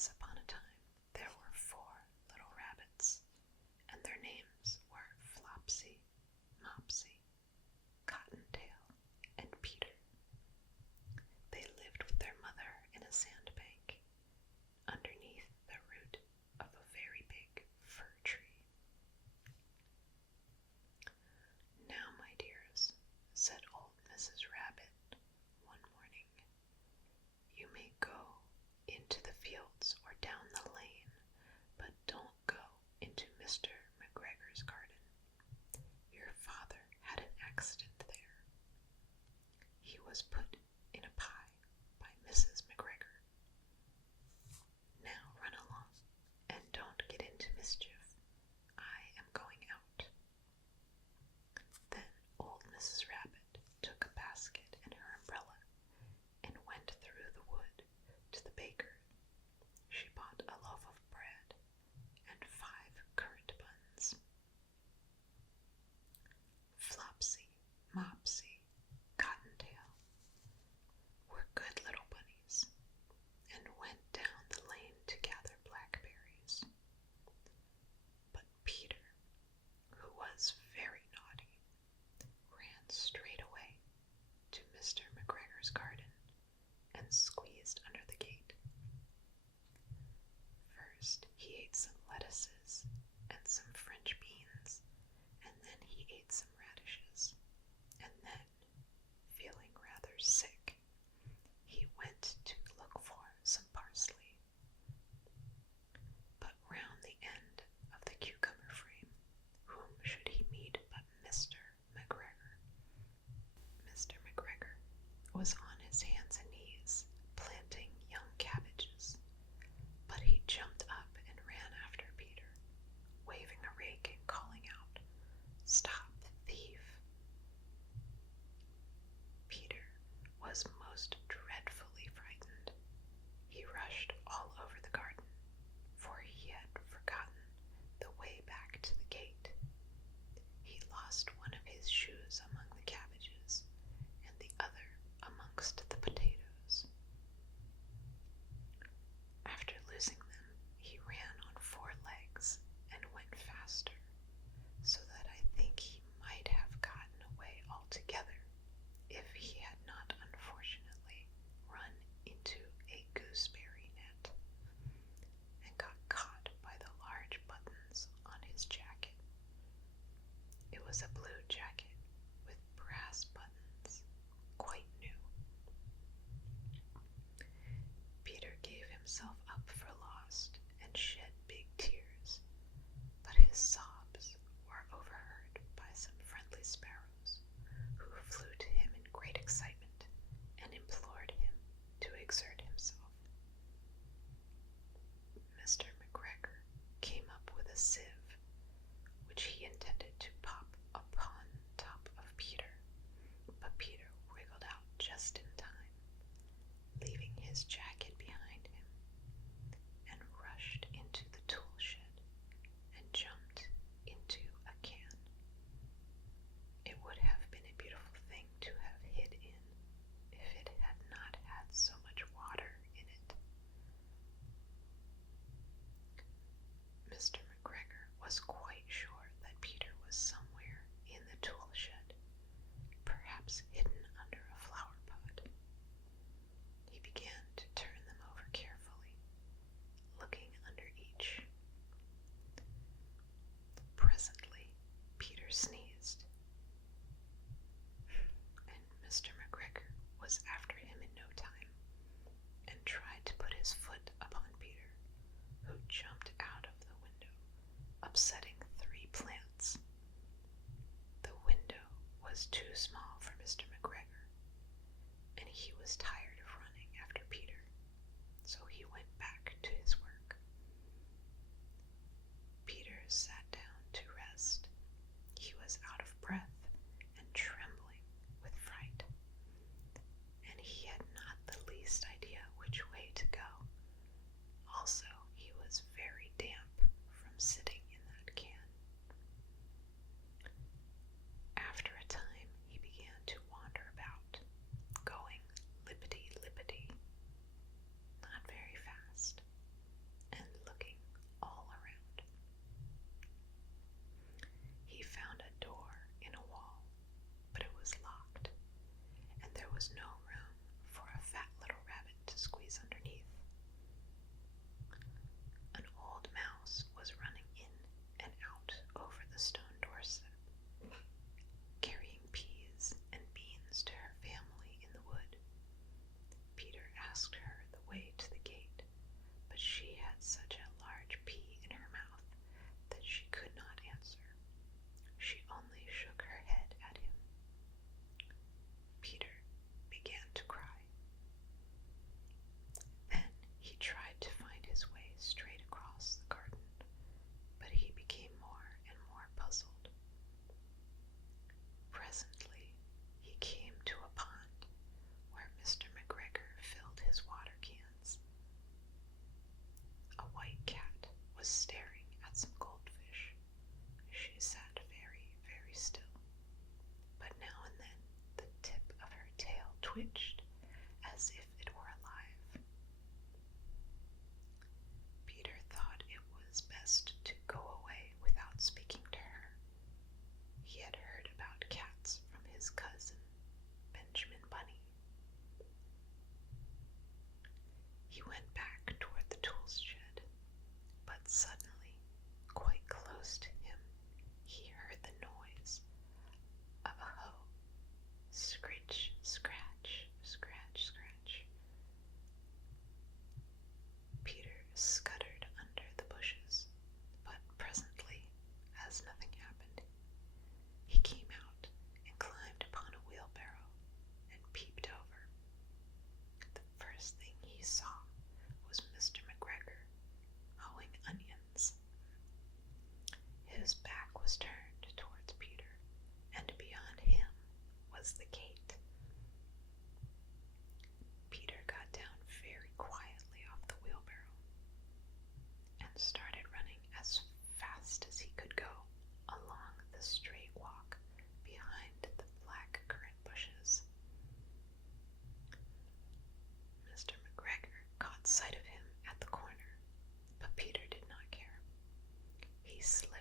Once upon a time, there were 4 little rabbits, and their names were Flopsy, Mopsy, Cottontail, and Peter. They lived with their mother in a sandbank, underneath the root of a very big fir tree. "Now, my dears," said old Mrs. Rabbit one morning, "you may go into the fields or down the lane, but don't go into Mr. McGregor's garden. Your father had an accident there. He was put in a pie by Mrs. McGregor. Now run along, and don't get into mischief. I am going out." Then old Mrs. Rabbit took a basket and her umbrella and went through the wood to the baker. She bought a loaf of bread and 5 currant buns. Flopsy, Mopsy, Cottontail were good little bunnies and went down the lane to gather blackberries. But Peter, who was very naughty, ran straight away to Mr. McGregor's garden and squeezed under the gate. First he ate some lettuces and some French beans, and then he ate some radishes, and then, feeling rather sick, he went to look for some parsley. But round the end of the cucumber frame, whom should he meet but Mr. McGregor? Mr. McGregor was on twitched as if it were alive. Peter thought it was best to go away without speaking to her. He had heard about cats from his cousin, Benjamin Bunny. He went back toward the tools shed, but suddenly, quite close to him, he heard the noise of a hoe. Scritch, scratch, scratch, scratch. Peter scuttered under the bushes, but presently, as nothing happened, he came out and climbed upon a wheelbarrow and peeped over. The first thing he saw was Mr. McGregor hoeing onions. His back was turned towards Peter, and beyond him was the gate. Peter got down very quietly off the wheelbarrow and started running as fast as he could go along the straight walk behind the black currant bushes. Mr. McGregor caught sight of him at the corner, but Peter did not care. He slipped